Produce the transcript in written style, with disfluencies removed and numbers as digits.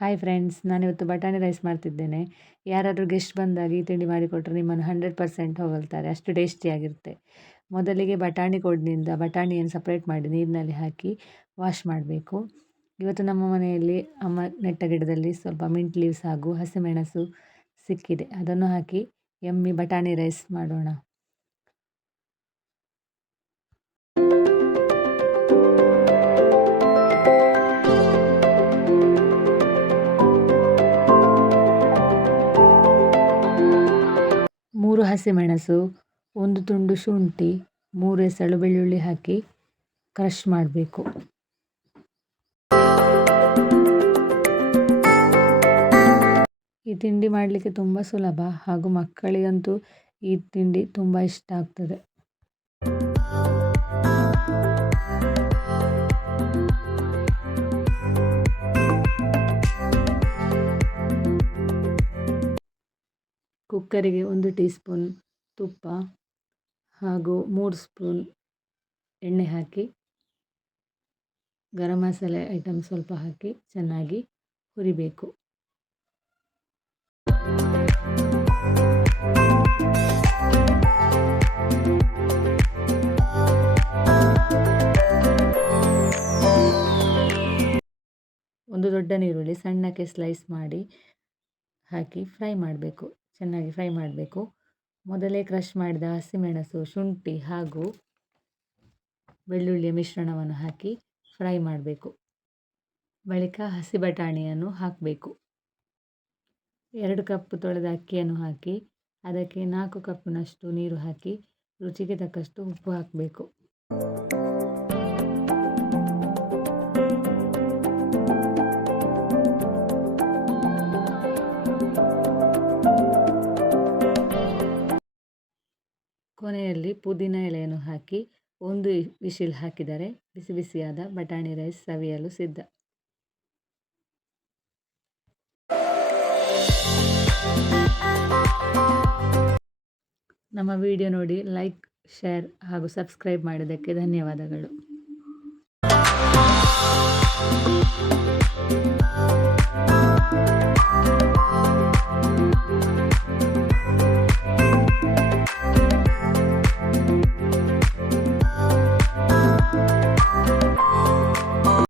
Hi friends, ನಾನಿವತ್ತು ಬಟಾಣಿ rice ಮಾಡ್ತಿದ್ದೇನೆ. ಯಾರಾದರೂ ಗೆಸ್ಟ್ ಬಂದಾಗ ಈ ತಿಂಡಿ ಮಾಡಿಕೊಟ್ರೆ ನಿಮ್ಮನ್ನು 100% ಹೊಗಳ್ತಾರೆ, ಅಷ್ಟು ಟೇಸ್ಟಿಯಾಗಿರುತ್ತೆ. ಮೊದಲಿಗೆ ಬಟಾಣಿ ಕೋಡ್ನಿಂದ ಬಟಾಣಿಯನ್ನು ಸಪ್ರೇಟ್ ಮಾಡಿ ನೀರಿನಲ್ಲಿ ಹಾಕಿ ವಾಶ್ ಮಾಡಬೇಕು. ಇವತ್ತು ನಮ್ಮ ಮನೆಯಲ್ಲಿ ಅಮ್ಮ ನೆಟ್ಟ ಗಿಡದಲ್ಲಿ ಸ್ವಲ್ಪ ಮಿಂಟ್ ಲೀವ್ಸ್ ಹಾಗೂ ಹಸಿಮೆಣಸು ಸಿಕ್ಕಿದೆ, ಅದನ್ನು ಹಾಕಿ ಯಮ್ಮಿ ಬಟಾಣಿ ರೈಸ್ ಮಾಡೋಣ. ಮೂರು ಹಸಿಮೆಣಸು, ಒಂದು ತುಂಡು ಶುಂಠಿ, 3 ಎಸಳು ಬೆಳ್ಳುಳ್ಳಿ ಹಾಕಿ ಕ್ರಷ್ ಮಾಡಬೇಕು. ಈ ತಿಂಡಿ ಮಾಡಲಿಕ್ಕೆ ತುಂಬ ಸುಲಭ ಹಾಗೂ ಮಕ್ಕಳಿಗಂತೂ ಈ ತಿಂಡಿ ತುಂಬ ಇಷ್ಟ ಆಗ್ತದೆ. ಕುಕ್ಕರಿಗೆ 1 ಟೀ ಸ್ಪೂನ್ ತುಪ್ಪ ಹಾಗೂ 3 ಸ್ಪೂನ್ ಎಣ್ಣೆ ಹಾಕಿ ಗರಂ ಮಸಾಲೆ ಐಟಮ್ ಸ್ವಲ್ಪ ಹಾಕಿ ಚೆನ್ನಾಗಿ ಹುರಿಬೇಕು. ಒಂದು ದೊಡ್ಡ ಈರುಳ್ಳಿ ಸಣ್ಣಕ್ಕೆ ಸ್ಲೈಸ್ ಮಾಡಿ ಹಾಕಿ ಫ್ರೈ ಮಾಡಬೇಕು. ಚೆನ್ನಾಗಿ ಫ್ರೈ ಮಾಡಬೇಕು. ಮೊದಲೇ ಕ್ರಷ್ ಮಾಡಿದ ಹಸಿಮೆಣಸು, ಶುಂಠಿ ಹಾಗೂ ಬೆಳ್ಳುಳ್ಳಿಯ ಮಿಶ್ರಣವನ್ನು ಹಾಕಿ ಫ್ರೈ ಮಾಡಬೇಕು. ಬಳಿಕ ಹಸಿ ಬಟಾಣಿಯನ್ನು ಹಾಕಬೇಕು. 2 ಕಪ್ ತೊಳೆದ ಅಕ್ಕಿಯನ್ನು ಹಾಕಿ ಅದಕ್ಕೆ 4 ಕಪ್ನಷ್ಟು ನೀರು ಹಾಕಿ ರುಚಿಗೆ ತಕ್ಕಷ್ಟು ಉಪ್ಪು ಹಾಕಬೇಕು. ಕೊನೆಯಲ್ಲಿ ಪುದೀನ ಎಲೆಯನ್ನು ಹಾಕಿ 1 ವಿಶಿಲ್ ಹಾಕಿದರೆ ಬಿಸಿ ಬಿಸಿಯಾದ ಬಟಾಣಿ ರೈಸ್ ಸವಿಯಲು ಸಿದ್ಧ. ನಮ್ಮ ವಿಡಿಯೋ ನೋಡಿ ಲೈಕ್, ಶೇರ್ ಹಾಗೂ ಸಬ್ಸ್ಕ್ರೈಬ್ ಮಾಡಿದ್ದಕ್ಕೆ ಧನ್ಯವಾದಗಳು.